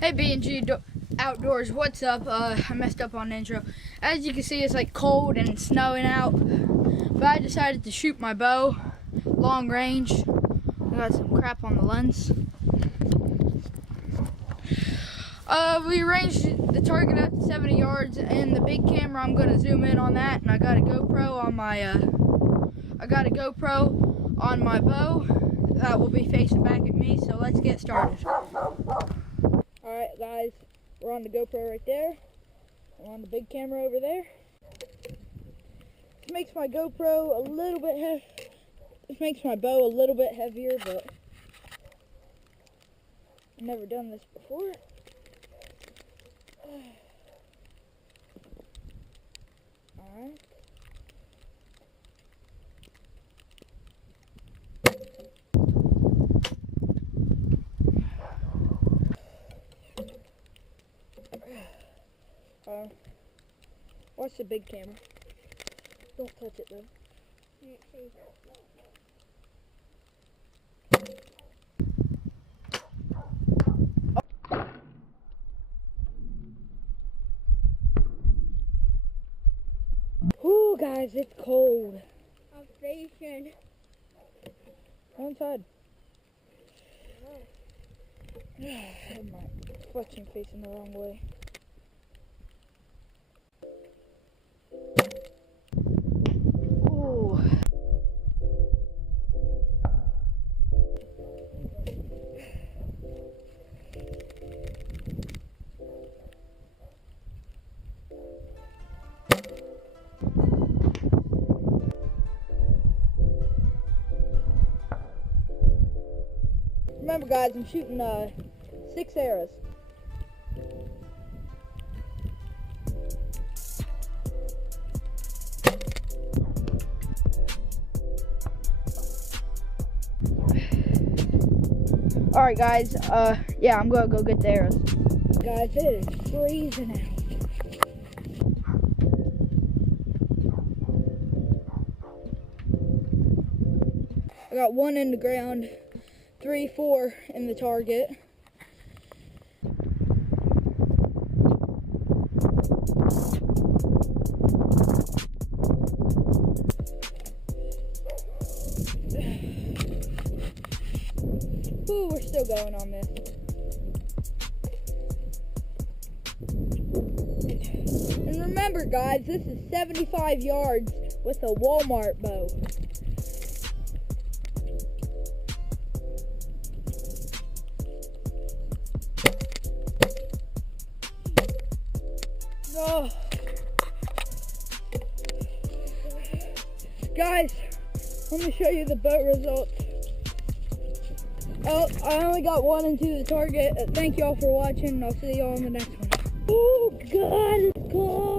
Hey B&Goutdoors, what's up? I messed up on the intro. As you can see, it's like cold and snowing out, but I decided to shoot my bow long range. I got some crap on the lens. We ranged the target at 70 yards, and the big camera, I'm gonna zoom in on that, and I got a GoPro on my bow that will be facing back at me. So let's get started. Alright guys, we're on the GoPro right there. We're on the big camera over there. This makes my GoPro a little bit heavy. This makes my bow a little bit heavier, but I've never done this before. Alright. Watch the big camera. Don't touch it though. Ooh, guys, it's cold. I'm facing. Go inside. I have my clutching facing the wrong way. Ooh. Remember guys, I'm shooting 6 arrows. Alright guys, yeah, I'm gonna go get the arrows. Guys, it is freezing out. I got 1 in the ground, 3, 4 in the target. Ooh, we're still going on this. And remember guys, this is 75 yards with a Walmart bow. Oh. Guys, let me show you the boat results. Oh, I only got 1 into the target. Thank you all for watching, and I'll see you all in the next one. Oh God, it's cold.